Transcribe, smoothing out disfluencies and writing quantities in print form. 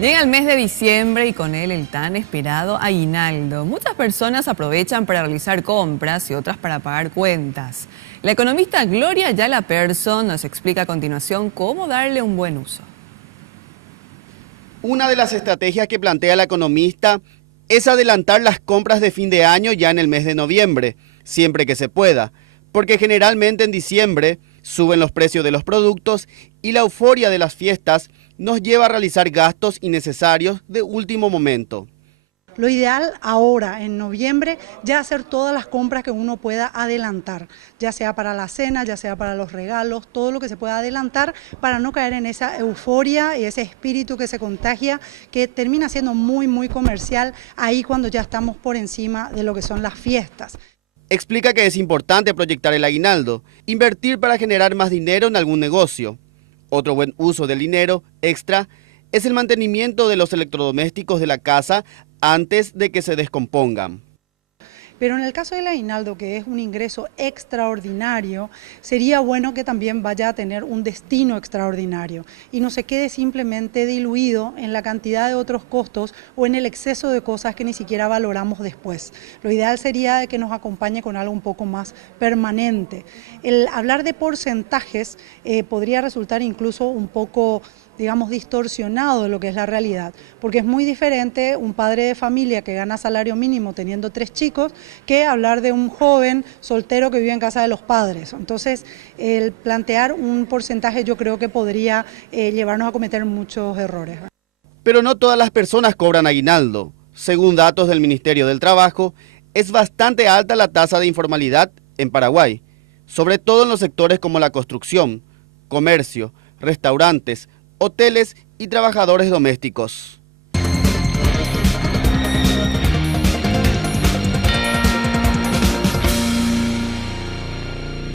Llega el mes de diciembre y con él el tan esperado aguinaldo. Muchas personas aprovechan para realizar compras y otras para pagar cuentas. La economista Gloria Ayala Persson nos explica a continuación cómo darle un buen uso. Una de las estrategias que plantea la economista es adelantar las compras de fin de año ya en el mes de noviembre, siempre que se pueda, porque generalmente en diciembre suben los precios de los productos y la euforia de las fiestas nos lleva a realizar gastos innecesarios de último momento. Lo ideal ahora, en noviembre, ya hacer todas las compras que uno pueda adelantar, ya sea para la cena, ya sea para los regalos, todo lo que se pueda adelantar para no caer en esa euforia y ese espíritu que se contagia, que termina siendo muy comercial ahí cuando ya estamos por encima de lo que son las fiestas. Explica que es importante proyectar el aguinaldo, invertir para generar más dinero en algún negocio. Otro buen uso del dinero extra es el mantenimiento de los electrodomésticos de la casa antes de que se descompongan. Pero en el caso del aguinaldo, que es un ingreso extraordinario, sería bueno que también vaya a tener un destino extraordinario y no se quede simplemente diluido en la cantidad de otros costos o en el exceso de cosas que ni siquiera valoramos después. Lo ideal sería que nos acompañe con algo un poco más permanente. El hablar de porcentajes podría resultar incluso un poco, digamos, distorsionado de lo que es la realidad, porque es muy diferente un padre de familia que gana salario mínimo teniendo 3 chicos que hablar de un joven soltero que vive en casa de los padres. Entonces, el plantear un porcentaje yo creo que podría llevarnos a cometer muchos errores. Pero no todas las personas cobran aguinaldo. Según datos del Ministerio del Trabajo, es bastante alta la tasa de informalidad en Paraguay, sobre todo en los sectores como la construcción, comercio, restaurantes, hoteles y trabajadores domésticos.